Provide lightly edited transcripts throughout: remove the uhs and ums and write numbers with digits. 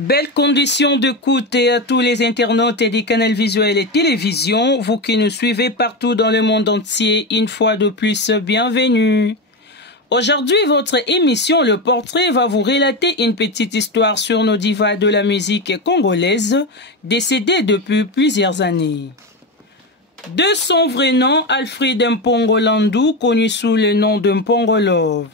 Belles conditions d'écoute à tous les internautes des canaux visuels et télévision, vous qui nous suivez partout dans le monde entier, une fois de plus, bienvenue. Aujourd'hui, votre émission Le Portrait va vous relater une petite histoire sur nos divas de la musique congolaise, décédées depuis plusieurs années. De son vrai nom, Alfred Mpongo Landou, connu sous le nom de Mpongo Love.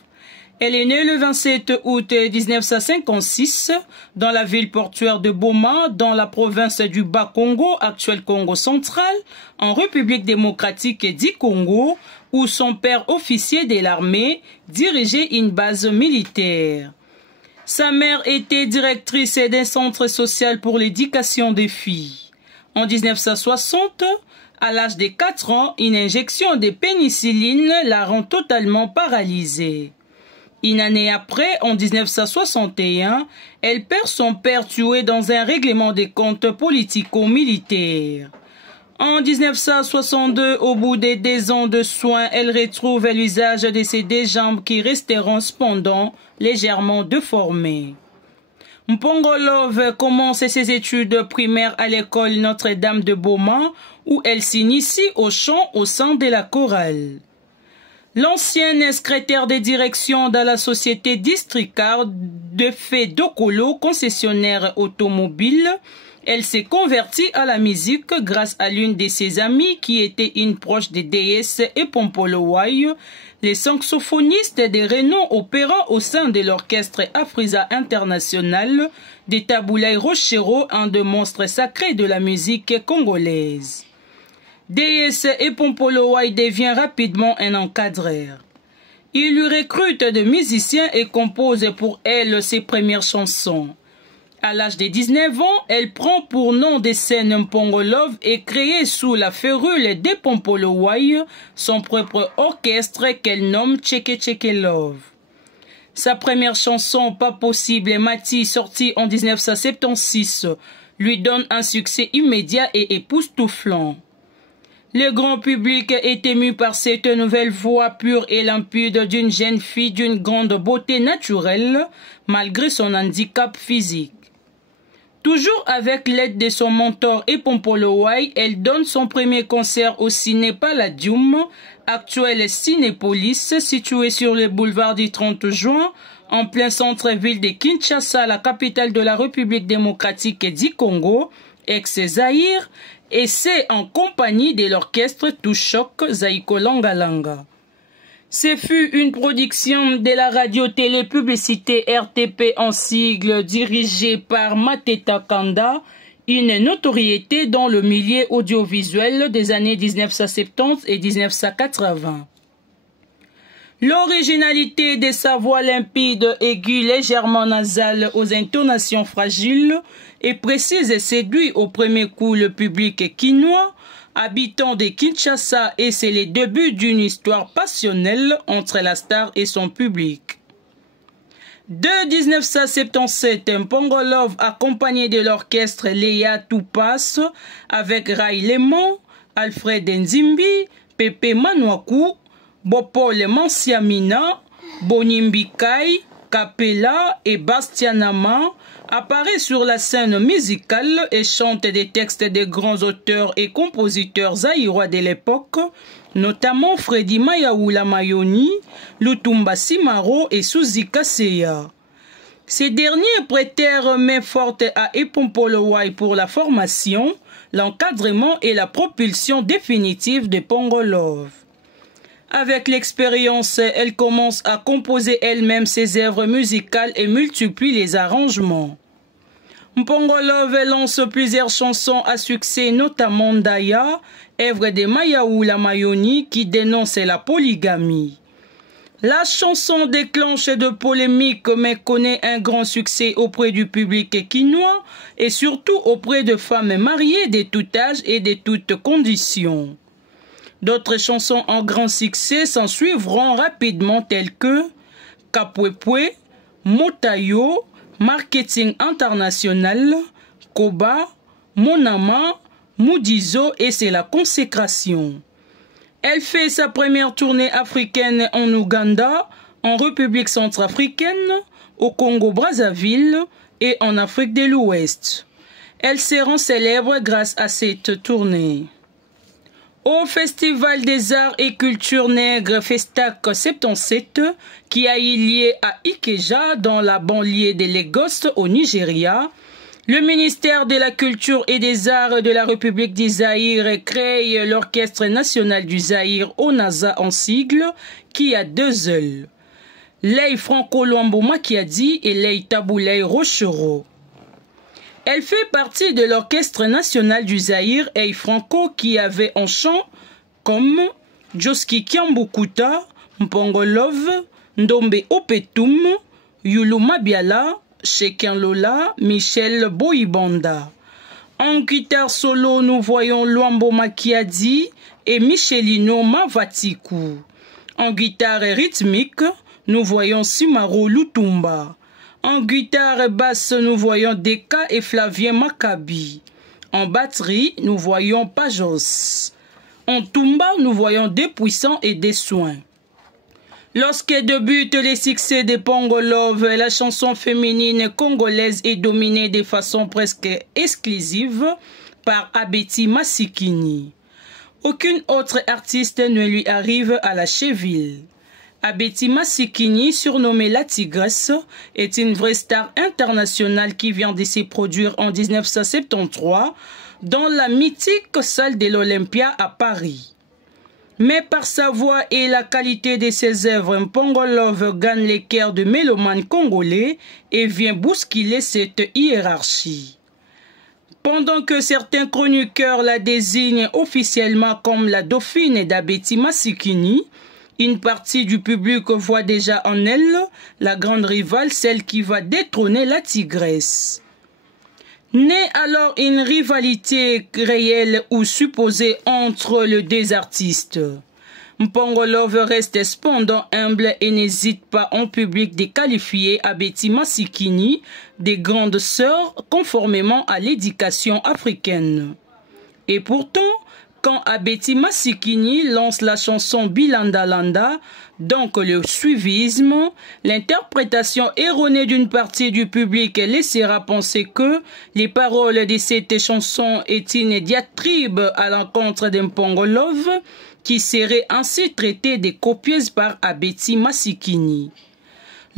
Elle est née le 27 août 1956 dans la ville portuaire de Boma, dans la province du Bas-Congo, actuel Congo central, en République démocratique du Congo, où son père officier de l'armée dirigeait une base militaire. Sa mère était directrice d'un centre social pour l'éducation des filles. En 1960, à l'âge de 4 ans, une injection de pénicilline la rend totalement paralysée. Une année après, en 1961, elle perd son père tué dans un règlement des comptes politico-militaires. En 1962, au bout de 2 ans de soins, elle retrouve l'usage de ses 2 jambes qui resteront cependant légèrement déformées. Mpongo Love commence ses études primaires à l'école Notre-Dame de Boma, où elle s'initie au chant au sein de la chorale. L'ancienne secrétaire de direction dans la société Districard de fait Dokolo, concessionnaire automobile, elle s'est convertie à la musique grâce à l'une de ses amies qui était une proche de DS et Pompolowai, les saxophonistes de renom opérant au sein de l'orchestre Afrisa International de Taboulay Rochero, un des monstres sacrés de la musique congolaise. DS et Pompolowai devient rapidement un encadreur. Il lui recrute des musiciens et compose pour elle ses premières chansons. À l'âge de 19 ans, elle prend pour nom de scène Mpongo Love et crée sous la férule de Pompolowai son propre orchestre qu'elle nomme Tcheke Tcheke Love. Sa première chanson Pas possible Mati, sortie en 1976, lui donne un succès immédiat et époustouflant. Le grand public est ému par cette nouvelle voix pure et limpide d'une jeune fille d'une grande beauté naturelle, malgré son handicap physique. Toujours avec l'aide de son mentor et Pompolowai, elle donne son premier concert au Ciné Palladium, actuel Cinépolis, situé sur le boulevard du 30 juin, en plein centre-ville de Kinshasa, la capitale de la République démocratique du Congo, ex-Zaïre, et c'est en compagnie de l'orchestre Touchoc Zaïko Langalanga. Ce fut une production de la radio-télé-publicité RTP en sigle dirigée par Mateta Kanda, une notoriété dans le milieu audiovisuel des années 1970 et 1980. L'originalité de sa voix limpide, aiguë, légèrement nasale, aux intonations fragiles et précises séduit au premier coup le public quinois, habitant de Kinshasa, et c'est le début d'une histoire passionnelle entre la star et son public. De 1977, Mpongo Love, accompagné de l'orchestre Léa Toupas, avec Ray Lemon, Alfred Nzimbi, Pepe Manouakou, Bopole Mansiamina, Bonimbi Kai, Capella et Bastianama, apparaît sur la scène musicale et chante des textes des grands auteurs et compositeurs zaïrois de l'époque, notamment Freddy Mayaoula Mayoni, Lutumba Simaro et Suzy Kaseya. Ces derniers prêtèrent main forte à Pompolowai pour la formation, l'encadrement et la propulsion définitive de Mpongo Love. Avec l'expérience, elle commence à composer elle-même ses œuvres musicales et multiplie les arrangements. Mpongo Love lance plusieurs chansons à succès, notamment Ndaya, œuvre de Mayaoula Mayoni qui dénonce la polygamie. La chanson déclenche de polémiques mais connaît un grand succès auprès du public quinois et surtout auprès de femmes mariées de tout âge et de toutes conditions. D'autres chansons en grand succès s'en suivront rapidement telles que Kapwepwe, Motayo, Marketing International, Koba, Monama, Moudizo et c'est la consécration. Elle fait sa première tournée africaine en Ouganda, en République centrafricaine, au Congo-Brazzaville, et en Afrique de l'Ouest. Elle se rend célèbre grâce à cette tournée. Au Festival des Arts et Cultures Nègres Festac 77, qui a eu lieu à Ikeja, dans la banlieue de Lagos, au Nigeria, le ministère de la Culture et des Arts de la République du Zaïre crée l'Orchestre national du Zaïre, ONAZA en sigle, qui a deux ailes, Lei Franco Luambo Makiadi et Lei Taboulei Rochero. Elle fait partie de l'Orchestre national du Zaïre et Franco qui avait en chant comme Joski Kiambukuta, Mpongolov, Ndombe Opetum, Yuluma Biala, Shekin Lola, Michel Boibanda. En guitare solo, nous voyons Luambo Makiadi et Michelino Mavatiku. En guitare rythmique, nous voyons Simaro Lutumba. En guitare basse, nous voyons Deka et Flavien Maccabi. En batterie, nous voyons Pajos. En tumba, nous voyons Des Puissants et Des Soins. Lorsque débute les succès de Pongolov, la chanson féminine congolaise est dominée de façon presque exclusive par Abeti Masikini. Aucune autre artiste ne lui arrive à la cheville. Abeti Masikini, surnommée la Tigresse, est une vraie star internationale qui vient de se produire en 1973 dans la mythique salle de l'Olympia à Paris. Mais par sa voix et la qualité de ses œuvres, Pongolov gagne les cœurs de mélomanes congolais et vient bousculer cette hiérarchie. Pendant que certains chroniqueurs la désignent officiellement comme la dauphine d'Abeti Masikini, une partie du public voit déjà en elle la grande rivale, celle qui va détrôner la Tigresse. Naît alors une rivalité réelle ou supposée entre les deux artistes. Mpongolov reste cependant humble et n'hésite pas en public de qualifier Abeti Masikini des grandes sœurs conformément à l'éducation africaine. Et pourtant, quand Abeti Masikini lance la chanson Bilandalanda, donc le suivisme, l'interprétation erronée d'une partie du public laissera penser que les paroles de cette chanson est une diatribe à l'encontre d'Mpongolov, qui serait ainsi traité de copieuse par Abeti Masikini.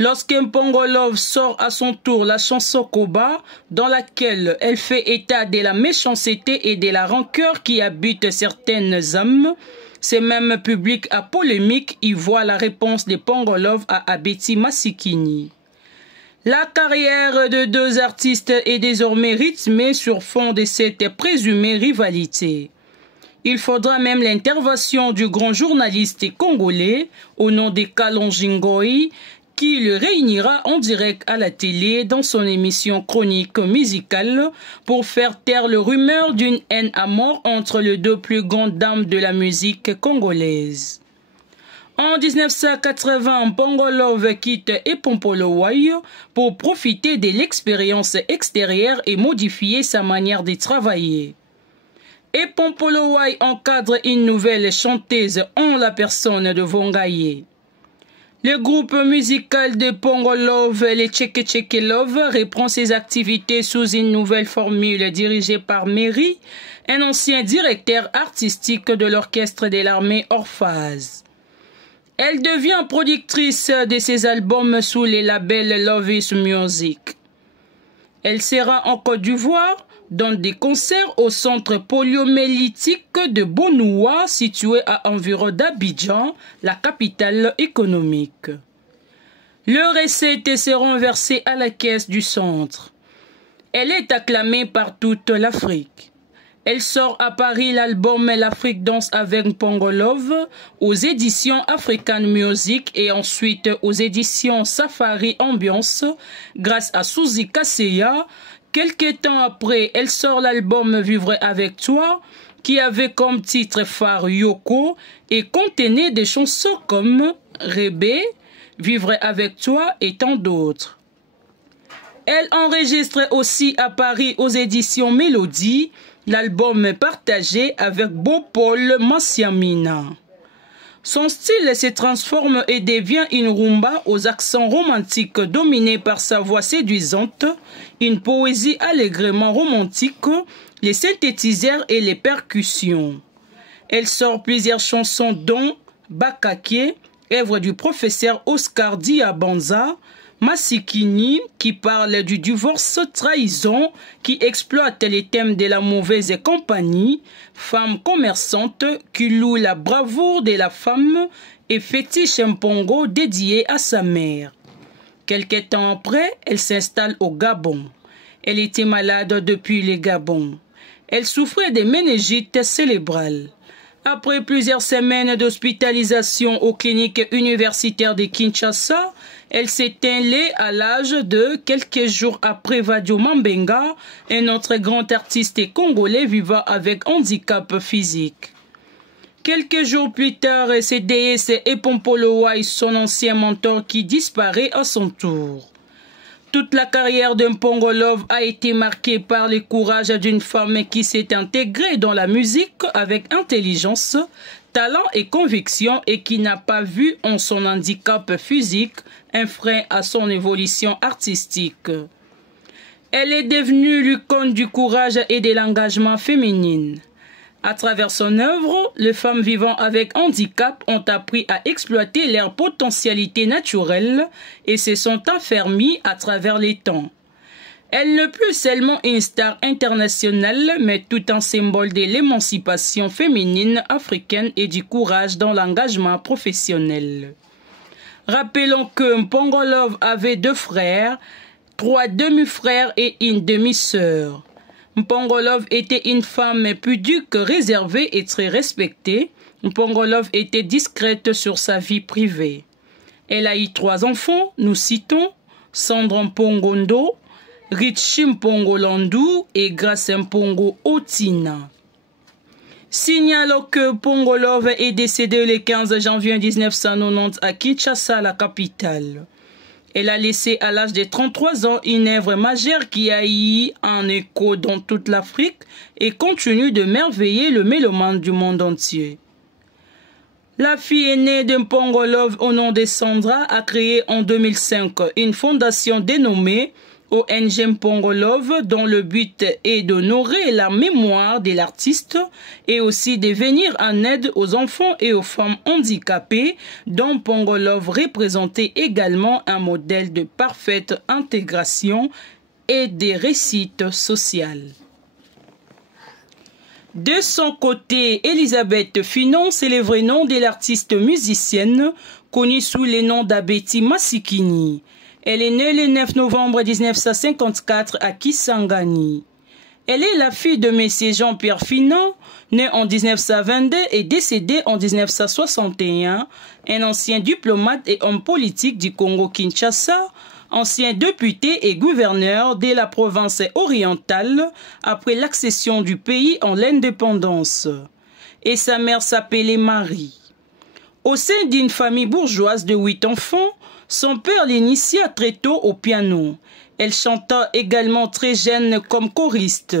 Lorsque Mpongolov sort à son tour la chanson Koba, dans laquelle elle fait état de la méchanceté et de la rancœur qui habitent certaines âmes, ce même public à polémique y voit la réponse de Pongolov à Abeti Masikini. La carrière de deux artistes est désormais rythmée sur fond de cette présumée rivalité. Il faudra même l'intervention du grand journaliste congolais au nom de Kalonjingoï, qui le réunira en direct à la télé dans son émission chronique musicale pour faire taire les rumeurs d'une haine à mort entre les deux plus grandes dames de la musique congolaise. En 1980, Pongolov quitte Epompolowai pour profiter de l'expérience extérieure et modifier sa manière de travailler. Epompolowai encadre une nouvelle chanteuse en la personne de Vongaye. Le groupe musical de Pongolov, les Tcheke-Tcheke-Love, reprend ses activités sous une nouvelle formule dirigée par Mary, un ancien directeur artistique de l'orchestre de l'armée Orphase. Elle devient productrice de ses albums sous les labels Love is Music. Elle sera en Côte d'Ivoire dans des concerts au centre poliomyélitique de Bonoua, situé à environ d'Abidjan, la capitale économique. Leurs recettes seront versées à la caisse du centre. Elle est acclamée par toute l'Afrique. Elle sort à Paris l'album L'Afrique danse avec Pongolov aux éditions African Music et ensuite aux éditions Safari Ambiance grâce à Suzy Kasseya. Quelque temps après, elle sort l'album Vivre avec toi, qui avait comme titre phare Yoko et contenait des chansons comme Rébé, Vivre avec toi et tant d'autres. Elle enregistre aussi à Paris aux éditions Mélodie l'album partagé avec Beau Paul Massiamina. Son style se transforme et devient une rumba aux accents romantiques dominée par sa voix séduisante, une poésie allègrement romantique, les synthétiseurs et les percussions. Elle sort plusieurs chansons dont Bakake, œuvre du professeur Oscar Diabanza, Masikini, qui parle du divorce, trahison, qui exploite les thèmes de la mauvaise compagnie, Femme commerçante, qui loue la bravoure de la femme, et Fétiche Mpongo dédié à sa mère. Quelque temps après, elle s'installe au Gabon. Elle était malade depuis le Gabon. Elle souffrait de méningites cérébrales. Après plusieurs semaines d'hospitalisation aux cliniques universitaires de Kinshasa, elle s'éteint à l'âge de quelques jours après Vadio Mambenga, un autre grand artiste congolais vivant avec handicap physique. Quelques jours plus tard, c'est déesse Epompolo Wai, son ancien mentor, qui disparaît à son tour. Toute la carrière de Mpongo Love a été marquée par le courage d'une femme qui s'est intégrée dans la musique avec intelligence, talent et conviction et qui n'a pas vu en son handicap physique un frein à son évolution artistique. Elle est devenue l'icône du courage et de l'engagement féminin. À travers son œuvre, les femmes vivant avec handicap ont appris à exploiter leur potentialité naturelle et se sont affermies à travers les temps. Elle n'est plus seulement une star internationale, mais tout un symbole de l'émancipation féminine africaine et du courage dans l'engagement professionnel. Rappelons que Mpongo Love avait 2 frères, 3 demi-frères et une demi-sœur. Mpongo Love était une femme pudique, réservée et très respectée. Mpongo Love était discrète sur sa vie privée. Elle a eu 3 enfants, nous citons Sandra Mpongo Ndo, Richie Mpongo Landou et Grace Mpongo Otina. Signalons que Mpongo Love est décédée le 15 janvier 1990 à Kinshasa, la capitale. Elle a laissé à l'âge de 33 ans une œuvre majeure qui a eu un écho dans toute l'Afrique et continue de merveiller le mélomane du monde entier. La fille aînée de Mpongo Love au nom de Sandra a créé en 2005 une fondation dénommée ONG Mpongo Love dont le but est d'honorer la mémoire de l'artiste et aussi de venir en aide aux enfants et aux femmes handicapées dont Mpongo Love représentait également un modèle de parfaite intégration et de réussite sociale. De son côté, Elisabeth Finon, c'est le vrai nom de l'artiste musicienne connue sous le nom d'Abeti Masikini. Elle est née le 9 novembre 1954 à Kisangani. Elle est la fille de M. Jean-Pierre Finon, né en 1922 et décédé en 1961, un ancien diplomate et homme politique du Congo-Kinshasa, ancien député et gouverneur de la province orientale après l'accession du pays en l'indépendance. Et sa mère s'appelait Marie. Au sein d'une famille bourgeoise de 8 enfants, son père l'initia très tôt au piano. Elle chanta également très jeune comme choriste.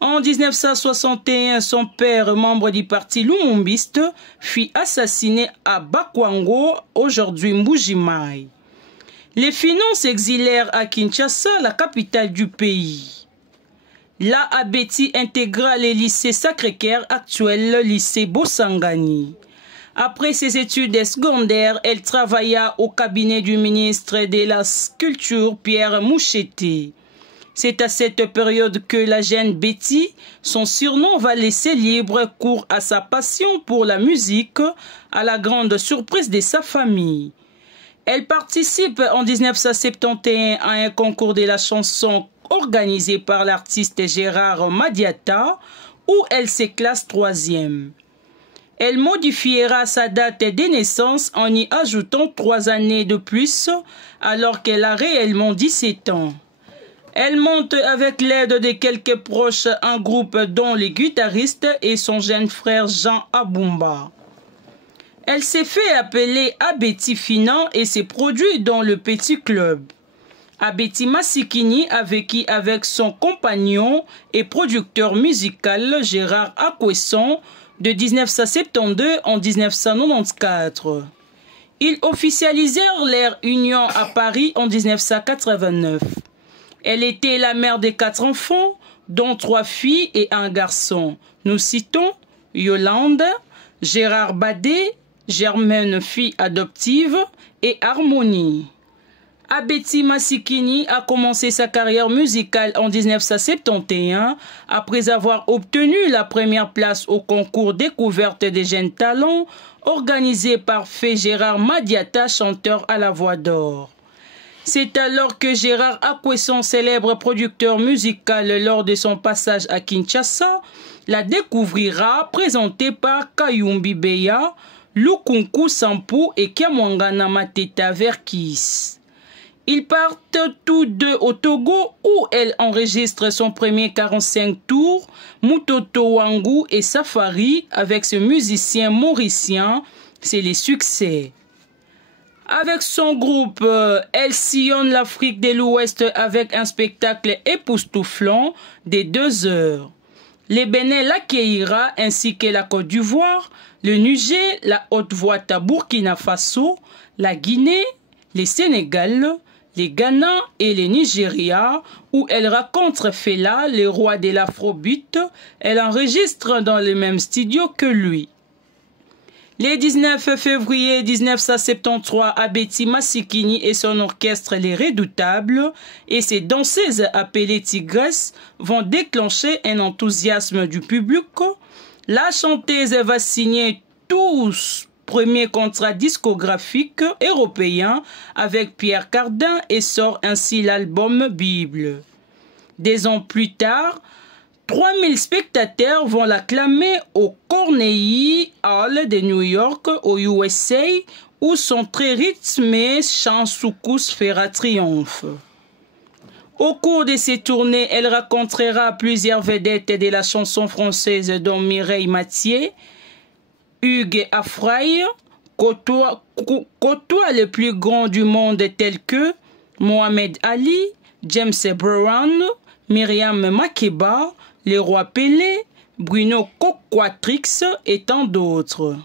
En 1961, son père, membre du parti lumumbiste, fut assassiné à Bakwango, aujourd'hui Mbuji-Mayi. Les Finon s'exilèrent à Kinshasa, la capitale du pays. Là, Abeti intégra le lycée Sacré-Cœur, actuel lycée Bosangani. Après ses études secondaires, elle travailla au cabinet du ministre de la Culture Pierre Moucheté. C'est à cette période que la jeune Betty, son surnom, va laisser libre cours à sa passion pour la musique, à la surprise de sa famille. Elle participe en 1971 à un concours de la chanson organisé par l'artiste Gérard Madiata, où elle se classe 3e. Elle modifiera sa date de naissance en y ajoutant 3 années de plus, alors qu'elle a réellement 17 ans. Elle monte avec l'aide de quelques proches un groupe dont les guitaristes et son jeune frère Jean Abumba. Elle s'est fait appeler Abeti Finon et s'est produite dans le Petit Club. Abeti Masikini a vécu avec son compagnon et producteur musical Gérard Akwesson de 1972 en 1994. Ils officialisèrent leur union à Paris en 1989. Elle était la mère de 4 enfants, dont 3 filles et un garçon. Nous citons Yolande, Gérard Badet, Germaine, fille adoptive, et Harmonie. Abeti Masikini a commencé sa carrière musicale en 1971 après avoir obtenu la première place au concours découverte des jeunes talents organisé par Fé Gérard Madiata, chanteur à la voix d'or. C'est alors que Gérard Akwesson, célèbre producteur musical lors de son passage à Kinshasa, la découvrira présentée par Kayumbi Beya, Lukunku Sampu et Kiamwangana Mateta Verkis. Ils partent tous deux au Togo où elle enregistre son premier 45 tours, Mutoto Wangu et Safari avec ce musicien mauricien, c'est les succès. Avec son groupe, elle sillonne l'Afrique de l'Ouest avec un spectacle époustouflant de 2 heures. Les Bénin l'accueillera ainsi que la Côte d'Ivoire, le Niger, la Haute-Voie à Burkina Faso, la Guinée, le Sénégal, les Ghana et les Nigeria, où elle rencontre Fela, le roi de l'afrobeat. Elle enregistre dans le même studio que lui. Le 19 février 1973, Abeti Masikini et son orchestre Les Redoutables et ses danseuses appelées Tigresses vont déclencher un enthousiasme du public. La chanteuse va signer tous premier contrat discographique européen avec Pierre Cardin et sort ainsi l'album Bible. Des ans plus tard, 3000 spectateurs vont l'acclamer au Carnegie Hall de New York, aux USA, où son très rythmé chant soukous fera triomphe. Au cours de ces tournées, elle rencontrera plusieurs vedettes de la chanson française dont Mireille Mathieu, Hugues Afraï, côtoie les plus grands du monde tels que Mohamed Ali, James Brown, Myriam Makeba, Leroy Pelé, Bruno Coquatrix et tant d'autres.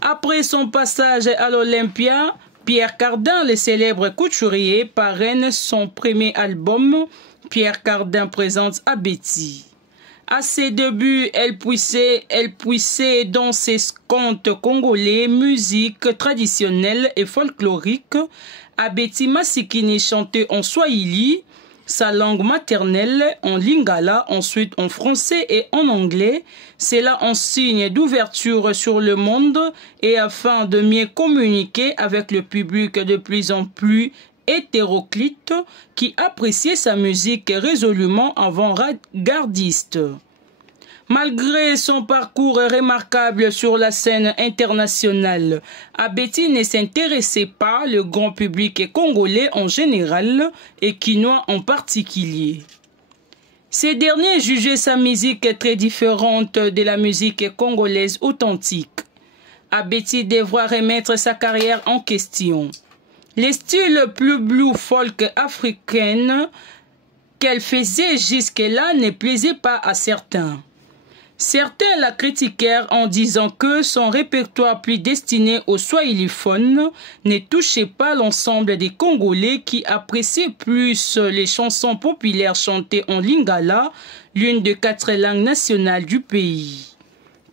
Après son passage à l'Olympia, Pierre Cardin, le célèbre couturier, parraine son premier album. Pierre Cardin présente Abeti. À ses débuts, elle puissait dans ses contes congolais, musique traditionnelle et folklorique. Abeti Masikini chantait en swahili, sa langue maternelle, en lingala, ensuite en français et en anglais. C'est là un signe d'ouverture sur le monde et afin de mieux communiquer avec le public de plus en plus hétéroclite qui appréciait sa musique résolument avant-gardiste. Malgré son parcours remarquable sur la scène internationale, Abeti ne s'intéressait pas le grand public congolais en général et quinois en particulier. Ces derniers jugeaient sa musique très différente de la musique congolaise authentique. Abeti devra remettre sa carrière en question. Les styles plus blue folk africaine qu'elle faisait jusque-là ne plaisaient pas à certains. Certains la critiquèrent en disant que son répertoire plus destiné aux swahiliphones ne touchait pas l'ensemble des Congolais qui appréciaient plus les chansons populaires chantées en lingala, l'une des 4 langues nationales du pays.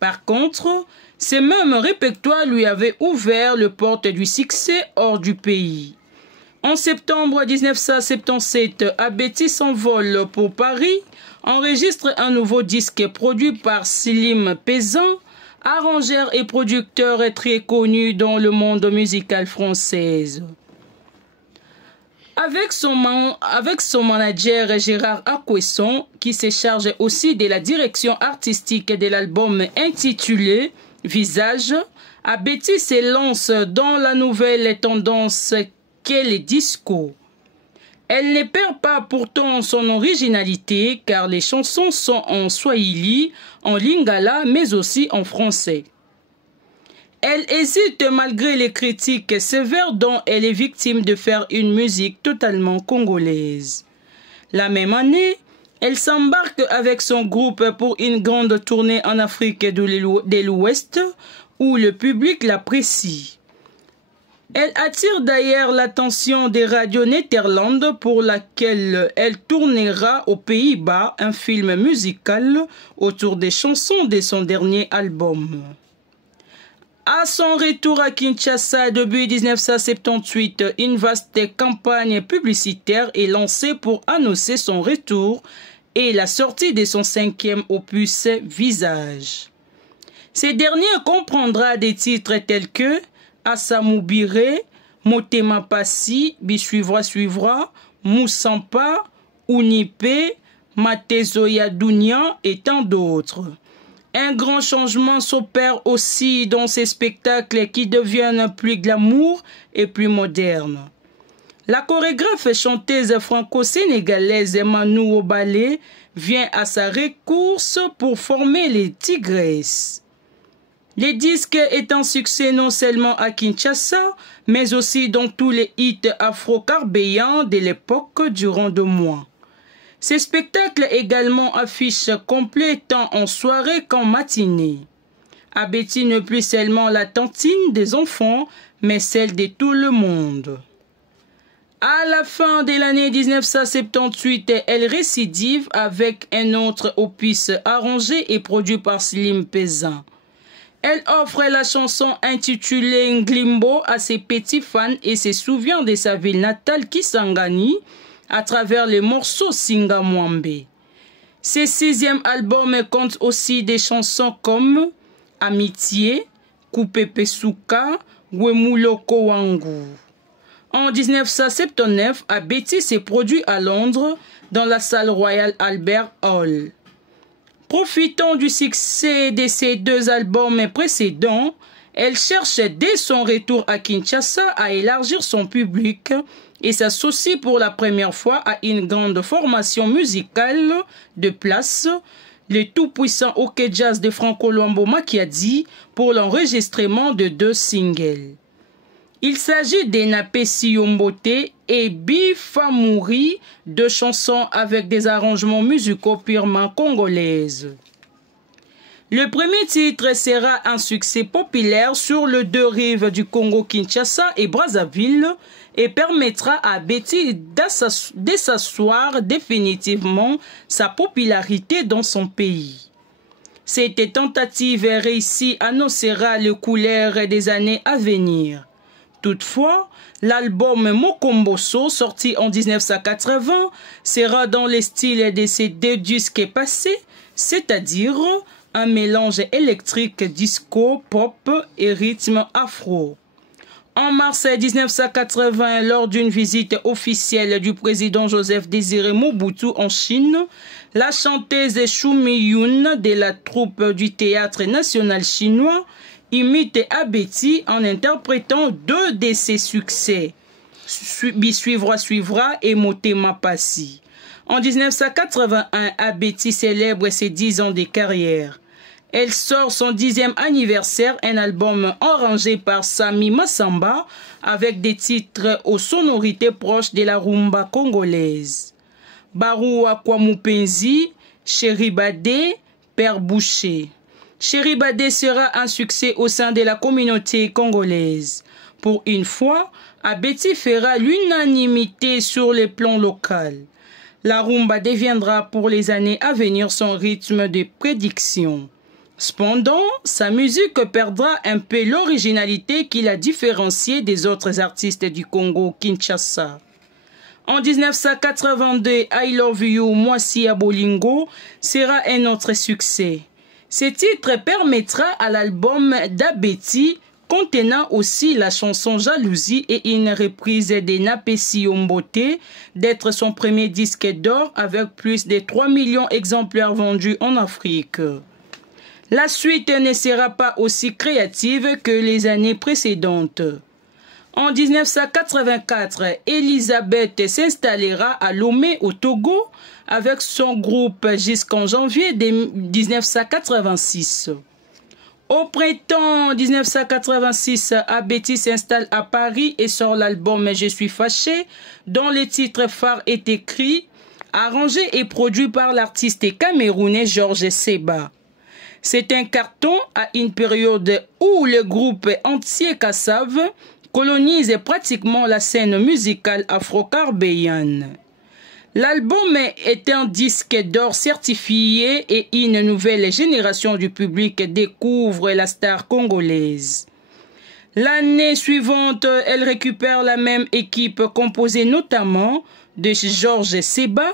Par contre, ce même répertoire lui avait ouvert les portes du succès hors du pays. En septembre 1977, Abeti s'envole pour Paris, enregistre un nouveau disque produit par Slim Pesan, arrangeur et producteur très connu dans le monde musical français. Avec son manager Gérard Akwesson, qui se charge aussi de la direction artistique de l'album intitulé Visage, Abeti se lance dans la nouvelle tendance qu'est le disco. Elle ne perd pas pourtant son originalité car les chansons sont en swahili, en lingala mais aussi en français. Elle hésite malgré les critiques sévères dont elle est victime de faire une musique totalement congolaise. La même année, Elle s'embarque avec son groupe pour une grande tournée en Afrique de l'Ouest où le public l'apprécie. Elle attire d'ailleurs l'attention des radios néerlandaises pour laquelle elle tournera aux Pays-Bas un film musical autour des chansons de son dernier album. À son retour à Kinshasa début 1978, une vaste campagne publicitaire est lancée pour annoncer son retour et la sortie de son 5e opus Visage. Ce dernier comprendra des titres tels que Asamoubire, Motema Passi, Bisuivra, Moussampa, Unipe, Matezoya Dunia et tant d'autres. Un grand changement s'opère aussi dans ces spectacles qui deviennent plus glamour et plus modernes. La chorégraphe et chanteuse franco-sénégalaise Manu Obale vient à sa recourse pour former les Tigresses. Le disque est un succès non seulement à Kinshasa, mais aussi dans tous les hits afro-carbéens de l'époque durant 2 mois. Ces spectacles également affichent complets tant en soirée qu'en matinée. Abeti n'est plus seulement la tantine des enfants, mais celle de tout le monde. À la fin de l'année 1978, elle récidive avec un autre opus arrangé et produit par Slim Pesan. Elle offre la chanson intitulée Nglimbo à ses petits fans et se souvient de sa ville natale Kisangani à travers les morceaux Singa Mwambe. Ce 6e album compte aussi des chansons comme Amitié, Kupepe Suka, Wemuloko Wangu. En 1979, Abeti s'est produit à Londres dans la salle Royal Albert Hall. Profitant du succès de ces 2 albums précédents, elle cherche dès son retour à Kinshasa à élargir son public et s'associe pour la première fois à une grande formation musicale de place, le tout-puissant OK Jazz de Franco Luambo Makiadi, pour l'enregistrement de 2 singles. Il s'agit d'Enapé Siyombote et Bifamouri, 2 chansons avec des arrangements musicaux purement congolaises. Le premier titre sera un succès populaire sur les 2 rives du Congo, Kinshasa et Brazzaville, et permettra à Betty d'asseoir définitivement sa popularité dans son pays. Cette tentative réussie annoncera le couleur des années à venir. Toutefois, l'album Mokomboso, sorti en 1980, sera dans le style de ces 2 disques passés, c'est-à-dire un mélange électrique disco, pop et rythme afro. En mars 1980, lors d'une visite officielle du président Joseph Désiré Mobutu en Chine, la chanteuse Xu Miyun de la troupe du Théâtre national chinois imite Abeti en interprétant 2 de ses succès, Bisuivra et Motema Passi. En 1981, Abeti célèbre ses 10 ans de carrière. Elle sort son 10e anniversaire, un album arrangé par Sami Massamba avec des titres aux sonorités proches de la rumba congolaise. Barua Kwamupenzi, Chéri Badé, Père Boucher. Chéri Badé sera un succès au sein de la communauté congolaise. Pour une fois, Abeti fera l'unanimité sur les plans local. La rumba deviendra pour les années à venir son rythme de prédiction. Cependant, sa musique perdra un peu l'originalité qui la différenciait des autres artistes du Congo Kinshasa. En 1982, I Love You, Mwasi Abolingo sera un autre succès. Ce titre permettra à l'album d'Abeti, contenant aussi la chanson Jalousie et une reprise de Napé Siyombote, d'être son premier disque d'or avec plus de 3 millions d'exemplaires vendus en Afrique. La suite ne sera pas aussi créative que les années précédentes. En 1984, Elisabeth s'installera à Lomé au Togo avec son groupe jusqu'en janvier 1986. Au printemps 1986, Abeti s'installe à Paris et sort l'album Je suis fâché, dont le titre phare est écrit arrangé et produit par l'artiste camerounais Georges Seba. C'est un carton à une période où le groupe entier Kassav colonise pratiquement la scène musicale afro-carbéenne. L'album est un disque d'or certifié et une nouvelle génération du public découvre la star congolaise. L'année suivante, elle récupère la même équipe composée notamment de Georges Seba,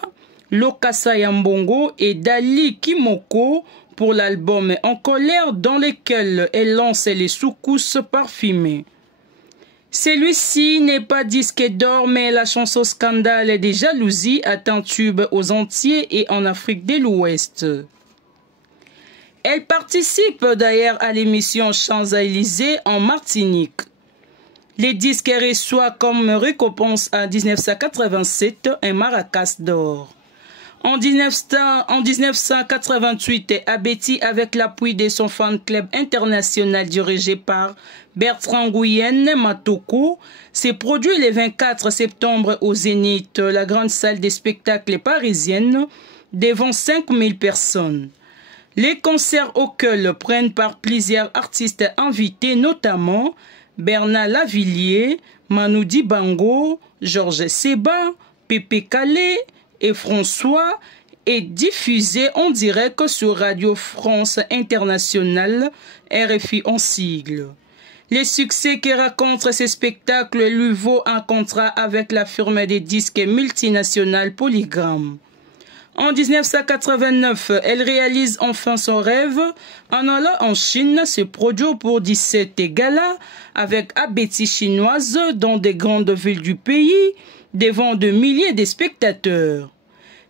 Lokasa Yambongo et Dali Kimoko pour l'album En colère dans lequel elle lance les soukous parfumés. Celui-ci n'est pas disque d'or, mais la chanson Scandale des jalousies atteint tube aux Antilles et en Afrique de l'Ouest. Elle participe d'ailleurs à l'émission Champs-Élysées en Martinique. Les disques reçoivent comme récompense en 1987 un maracas d'or. En 1988, Abeti, avec l'appui de son fan club international dirigé par Bertrand Guyenne Matoko, s'est produit le 24 septembre au Zénith, la grande salle des spectacles parisienne, devant 5000 personnes. Les concerts auxquels prennent part plusieurs artistes invités, notamment Bernard Lavillier, Manu Dibango, Georges Seba, Pépé Calais et François, est diffusé en direct sur Radio France Internationale, RFI en sigle. Les succès que racontent ces spectacles lui vaut un contrat avec la firme des disques multinationale Polygram. En 1989, elle réalise enfin son rêve en allant en Chine se produire pour 17 galas avec Abeti chinoise dans des grandes villes du pays, devant de milliers de spectateurs.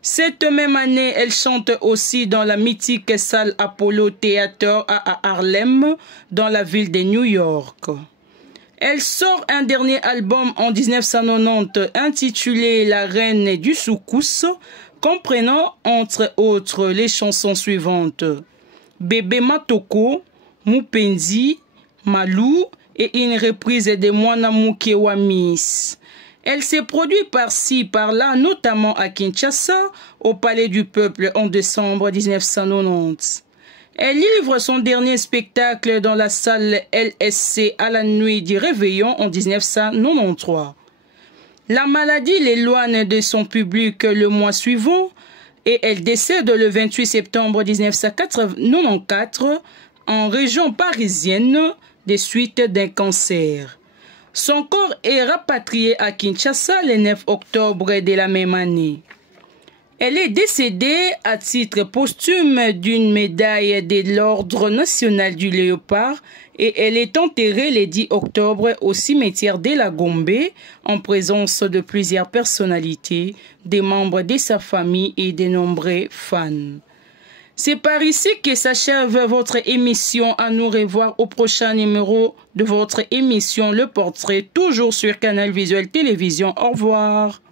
Cette même année, elle chante aussi dans la mythique salle Apollo Theater à Harlem, dans la ville de New York. Elle sort un dernier album en 1990 intitulé La Reine du Soukous, comprenant entre autres les chansons suivantes: Bébé Matoko, Mupenzi, Malou et une reprise de Mwana Muke wa Miss. Elle s'est produite par-ci, par-là, notamment à Kinshasa, au Palais du Peuple en décembre 1990. Elle livre son dernier spectacle dans la salle LSC à la nuit du Réveillon en 1993. La maladie l'éloigne de son public le mois suivant et elle décède le 28 septembre 1994 en région parisienne des suites d'un cancer. Son corps est rapatrié à Kinshasa le 9 octobre de la même année. Elle est décédée à titre posthume d'une médaille de l'Ordre national du Léopard et elle est enterrée le 10 octobre au cimetière de la Gombe en présence de plusieurs personnalités, des membres de sa famille et de nombreux fans. C'est par ici que s'achève votre émission. À nous revoir au prochain numéro de votre émission Le Portrait, toujours sur Canal Visuel Télévision. Au revoir.